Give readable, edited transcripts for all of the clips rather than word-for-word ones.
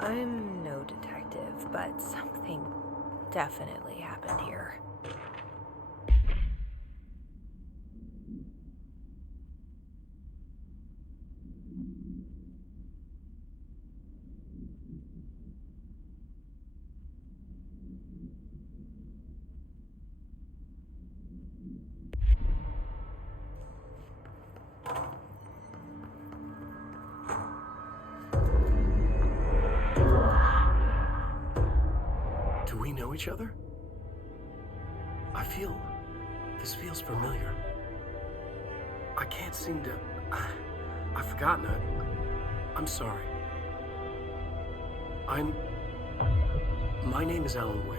I'm no detective, but something definitely happened here. Do we know each other? This feels familiar. I can't seem to... I've forgotten it. I'm sorry. My name is Alan Wake.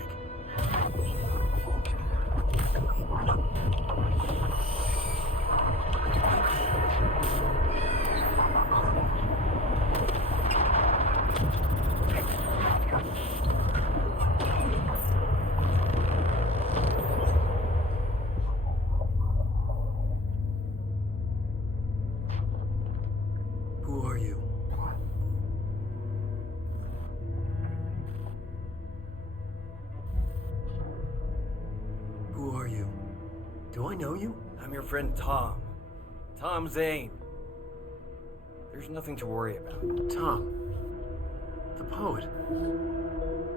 Who are you? Who are you? Do I know you? I'm your friend Tom. Tom Zane. There's nothing to worry about. Tom. The poet.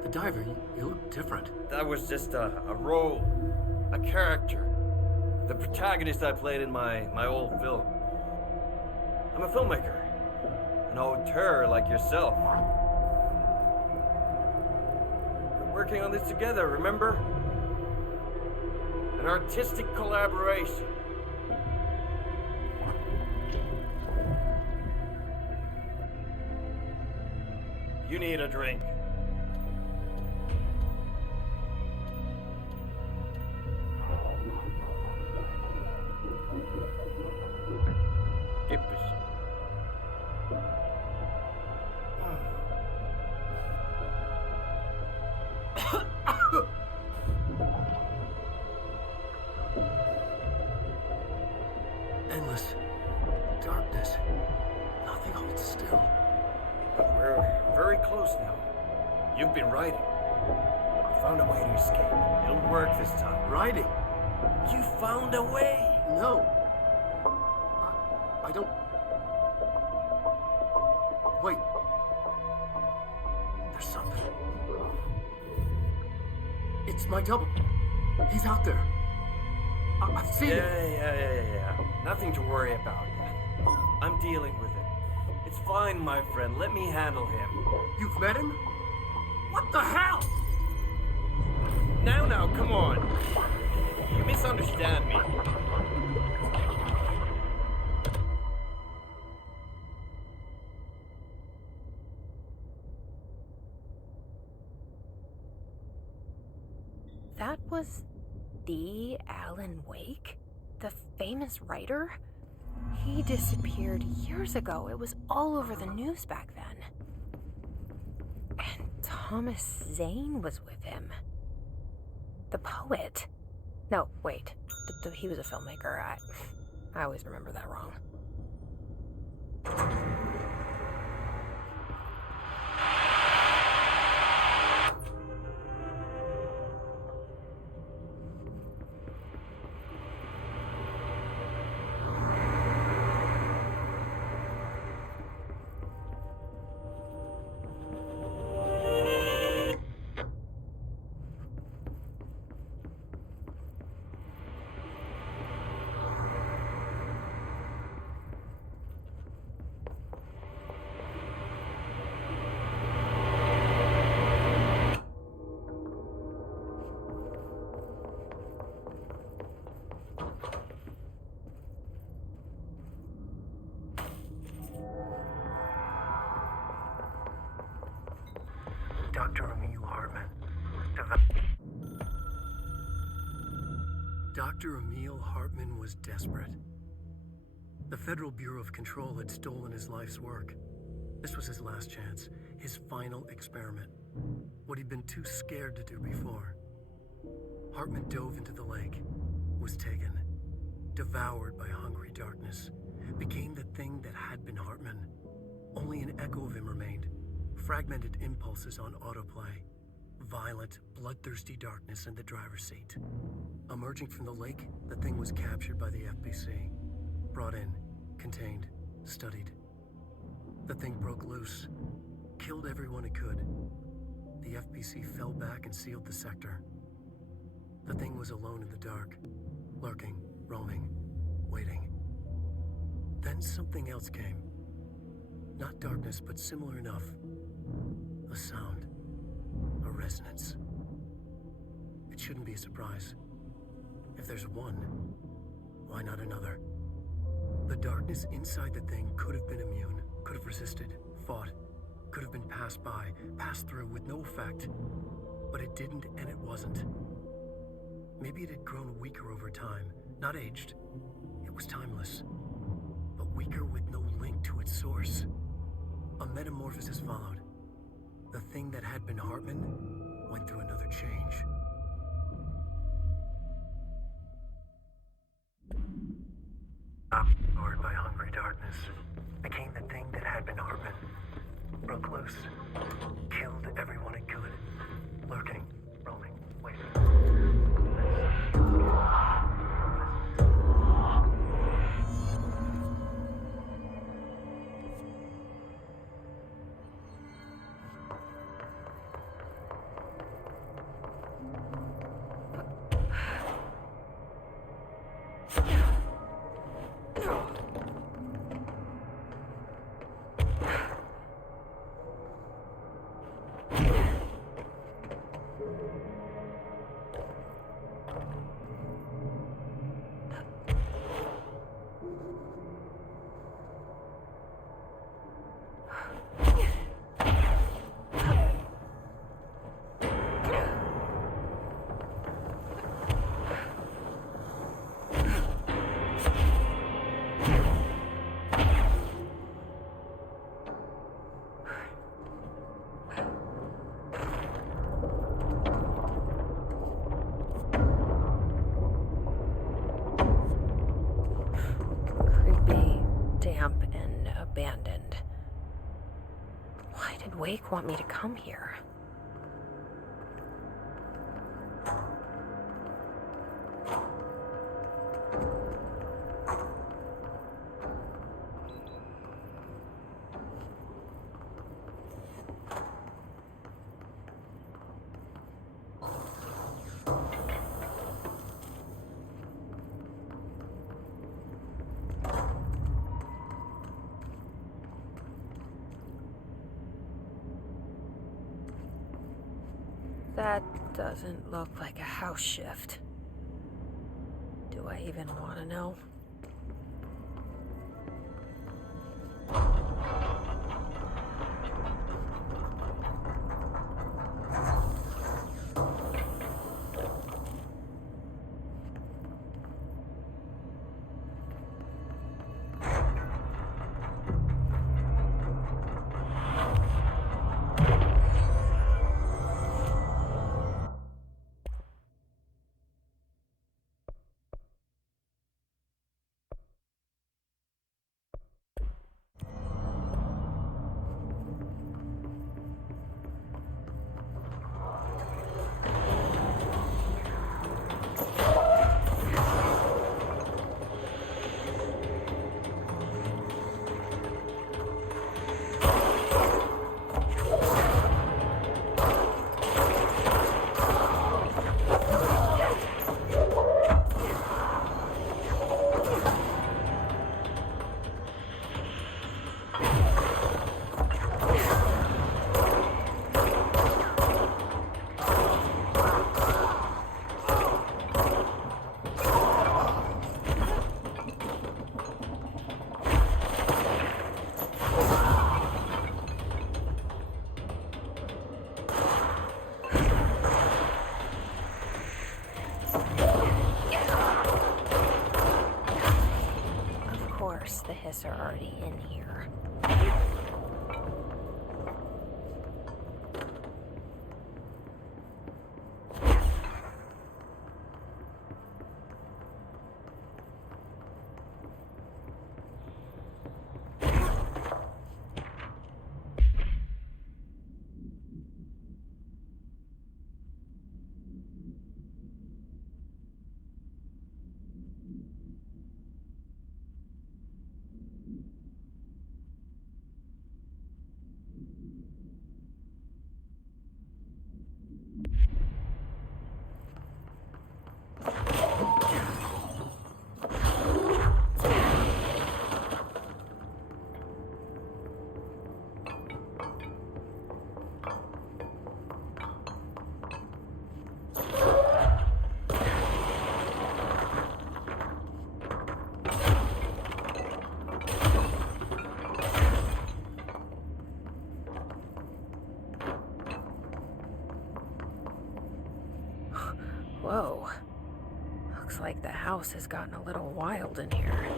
The diver. You look different. That was just a role. A character. The protagonist I played in my old film. I'm a filmmaker. An auteur like yourself. We're working on this together, remember? An artistic collaboration. You need a drink. Gib es. Endless darkness. Nothing holds still. But we're very close now. You've been writing. You found a way to escape. It'll work this time. Riding? You found a way! No. I don't... Wait. There's something. It's my double. He's out there. I've seen him. Yeah. Nothing to worry about. I'm dealing with it. It's fine, my friend. Let me handle him. You've met him? What the hell? Now, come on. You misunderstand me. That was the Alan Wake? The famous writer? He disappeared years ago. It was all over the news back then. And Thomas Zane was with him. The poet. No, wait. He was a filmmaker. I always remember that wrong. Dr. Emil Hartman. Dr. Emil Hartman was desperate. The Federal Bureau of Control had stolen his life's work. This was his last chance, his final experiment. What he'd been too scared to do before. Hartman dove into the lake, was taken, devoured by hungry darkness, became the thing that had been Hartman. Only an echo of him remained, Fragmented impulses on autoplay. Violent, bloodthirsty darkness in the driver's seat. Emerging from the lake, the thing was captured by the FBC. Brought in, contained, studied. The thing broke loose, killed everyone it could. The FBC fell back and sealed the sector. The thing was alone in the dark, lurking, roaming, waiting. Then something else came. Not darkness, but similar enough. A sound. A resonance. It shouldn't be a surprise. If there's one, why not another? The darkness inside the thing could have been immune, could have resisted, fought, could have been passed by, passed through with no effect. But it didn't, and it wasn't. Maybe it had grown weaker over time, not aged. It was timeless, but weaker with no link to its source. A metamorphosis followed. The thing that had been Hartman went through another change. Lured by hungry darkness, became the thing that had been Hartman. Broke loose, killed everyone it could, lurking, roaming, waiting. Abandoned. Why did Wake want me to come here? That doesn't look like a house shift. Do I even want to know? The Hiss are already in here. Whoa. Looks like the house has gotten a little wild in here.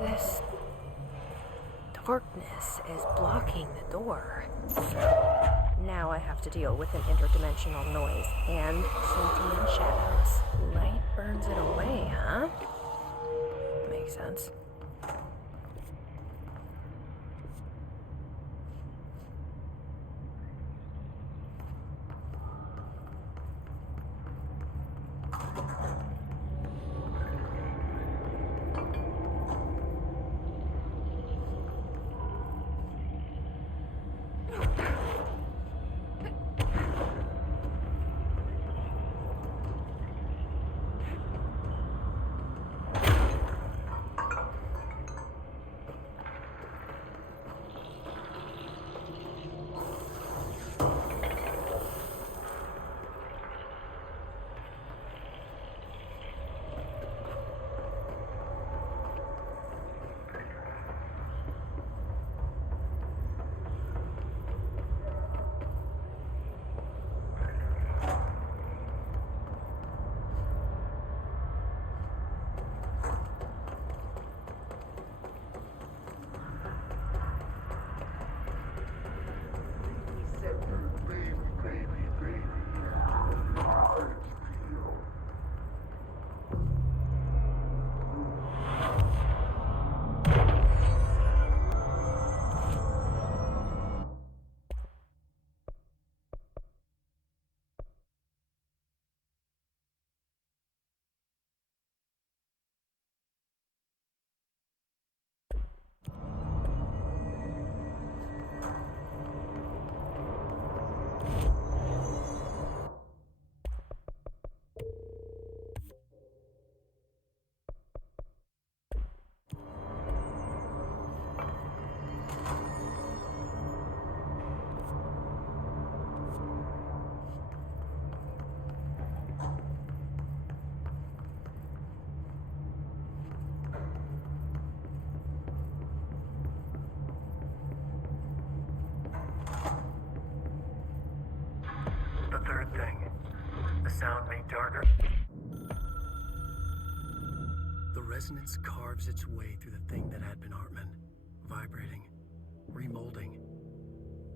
This darkness is blocking the door. Now I have to deal with an interdimensional noise and sentient shadows. Light burns it away, huh? Makes sense. The third thing. The sound made darker. The resonance carves its way through the thing that had been Hartman, vibrating, remolding.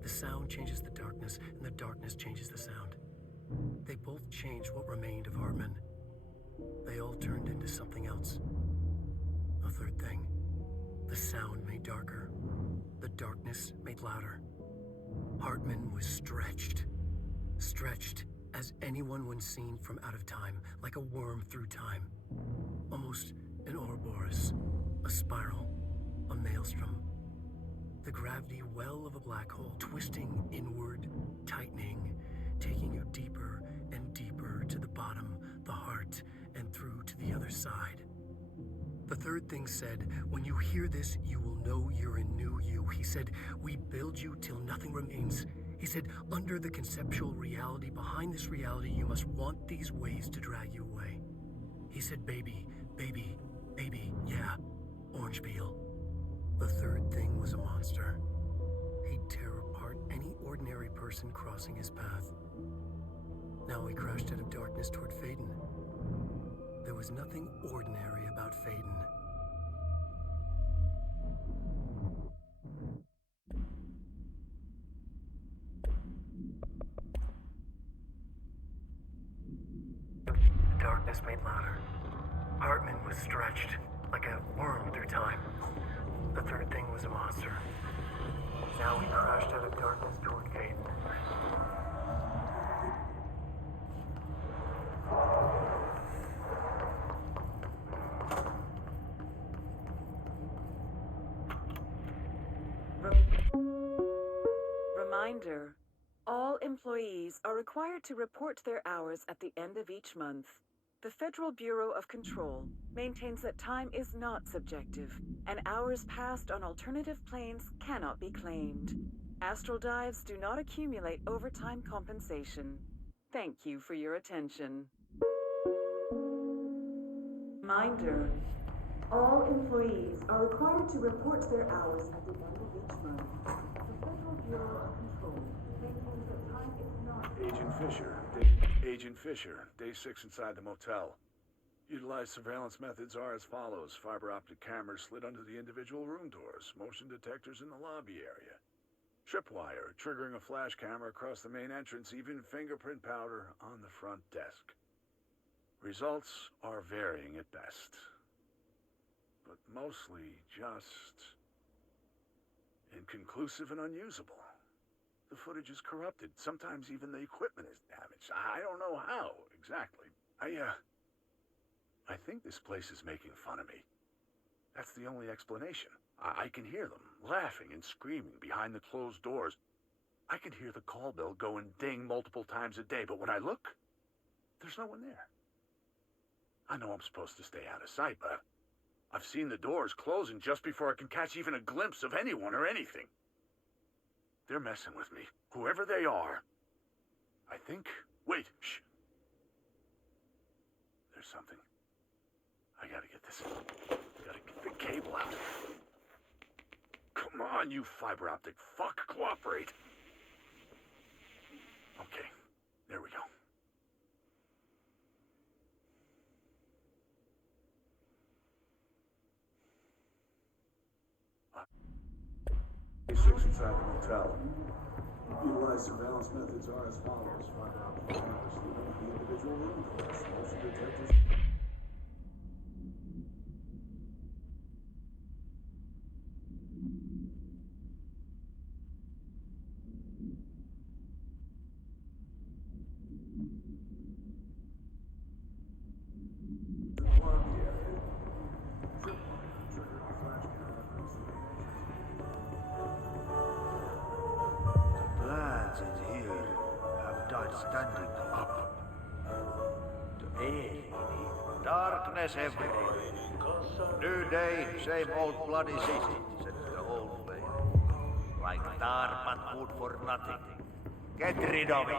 The sound changes the darkness, and the darkness changes the sound. They both changed what remained of Hartman. They all turned into something else. A third thing. The sound made darker. The darkness made louder. Hartman was stretched. Stretched as anyone when seen from out of time, like a worm through time. Almost an Ouroboros, a spiral, a maelstrom. The gravity well of a black hole, twisting inward, tightening, taking you deeper and deeper to the bottom, the heart, and through to the other side. The third thing said, when you hear this, you will know you're a new you. He said, we build you till nothing remains. He said, under the conceptual reality, behind this reality, you must want these waves to drag you away. He said, baby, baby, baby, yeah, orange peel. The third thing was a monster. He'd tear apart any ordinary person crossing his path. Now he crashed out of darkness toward Faden. There was nothing ordinary about Faden. The darkness made louder. Hartman was stretched like a worm through time. The third thing was a monster. Now he crashed out of darkness toward Faden. Reminder, All employees are required to report their hours at the end of each month. The Federal Bureau of Control maintains that time is not subjective, and hours passed on alternative planes cannot be claimed. Astral dives do not accumulate overtime compensation. Thank you for your attention. Reminder. All employees are required to report their hours at the end of each month. The Federal Bureau of Control maintains that time is not... Agent Fisher, day 6 inside the motel. Utilized surveillance methods are as follows. Fiber optic cameras slid under the individual room doors. Motion detectors in the lobby area. Tripwire, triggering a flash camera across the main entrance. Even fingerprint powder on the front desk. Results are varying at best. But mostly just inconclusive and unusable. The footage is corrupted. Sometimes even the equipment is damaged. I don't know how, exactly. I think this place is making fun of me. That's the only explanation. I can hear them laughing and screaming behind the closed doors. I can hear the call bell go and ding multiple times a day, but when I look, there's no one there. I know I'm supposed to stay out of sight, but I've seen the doors closing just before I can catch even a glimpse of anyone or anything. They're messing with me, whoever they are. I think... Wait, shh. There's something. I gotta get this. Gotta get the cable out. Come on, you fiber optic fuck, cooperate. Okay, there we go. Six inside the motel. Utilized surveillance methods are as follows. Fiber optic cameras lead into the individual room doors. Motion detectors. Standing up to aid beneath darkness everywhere. New day, same old bloody city, says the old flame. Like tar but good for nothing. Get rid of it.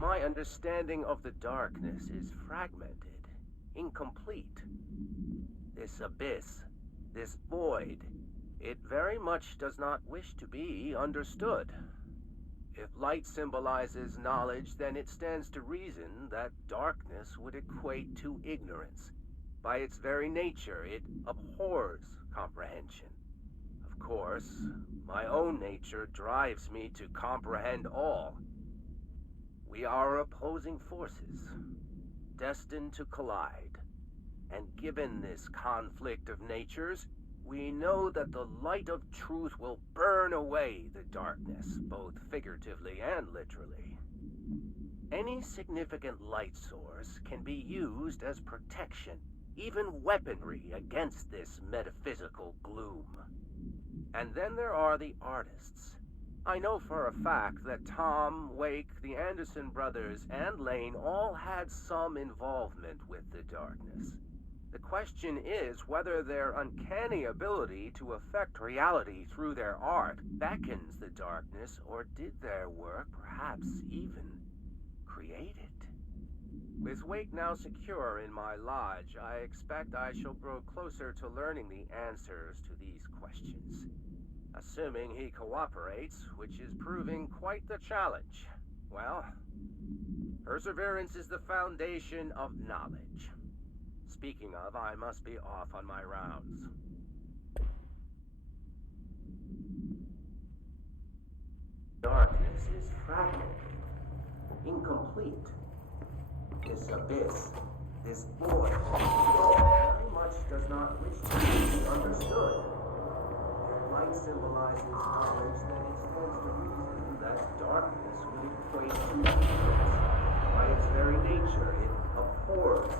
My understanding of the darkness is fragmented, incomplete. this abyss, this void, it very much does not wish to be understood. If light symbolizes knowledge, then it stands to reason that darkness would equate to ignorance. By its very nature, it abhors comprehension. Of course, my own nature drives me to comprehend all. We are opposing forces, destined to collide. And given this conflict of natures, we know that the light of truth will burn away the darkness, both figuratively and literally. Any significant light source can be used as protection, even weaponry against this metaphysical gloom. And then there are the artists. I know for a fact that Tom, Wake, the Anderson brothers, and Lane all had some involvement with the darkness. The question is whether their uncanny ability to affect reality through their art beckons the darkness, or did their work perhaps even create it? With Wake now secure in my lodge, I expect I shall grow closer to learning the answers to these questions. Assuming he cooperates, which is proving quite the challenge. Well, perseverance is the foundation of knowledge. Speaking of, I must be off on my rounds. Darkness is fragmented, incomplete. This abyss, this void, very much does not wish to be understood. If light symbolizes knowledge, then it stands to reason that darkness would equate to ignorance. By its very nature, it abhors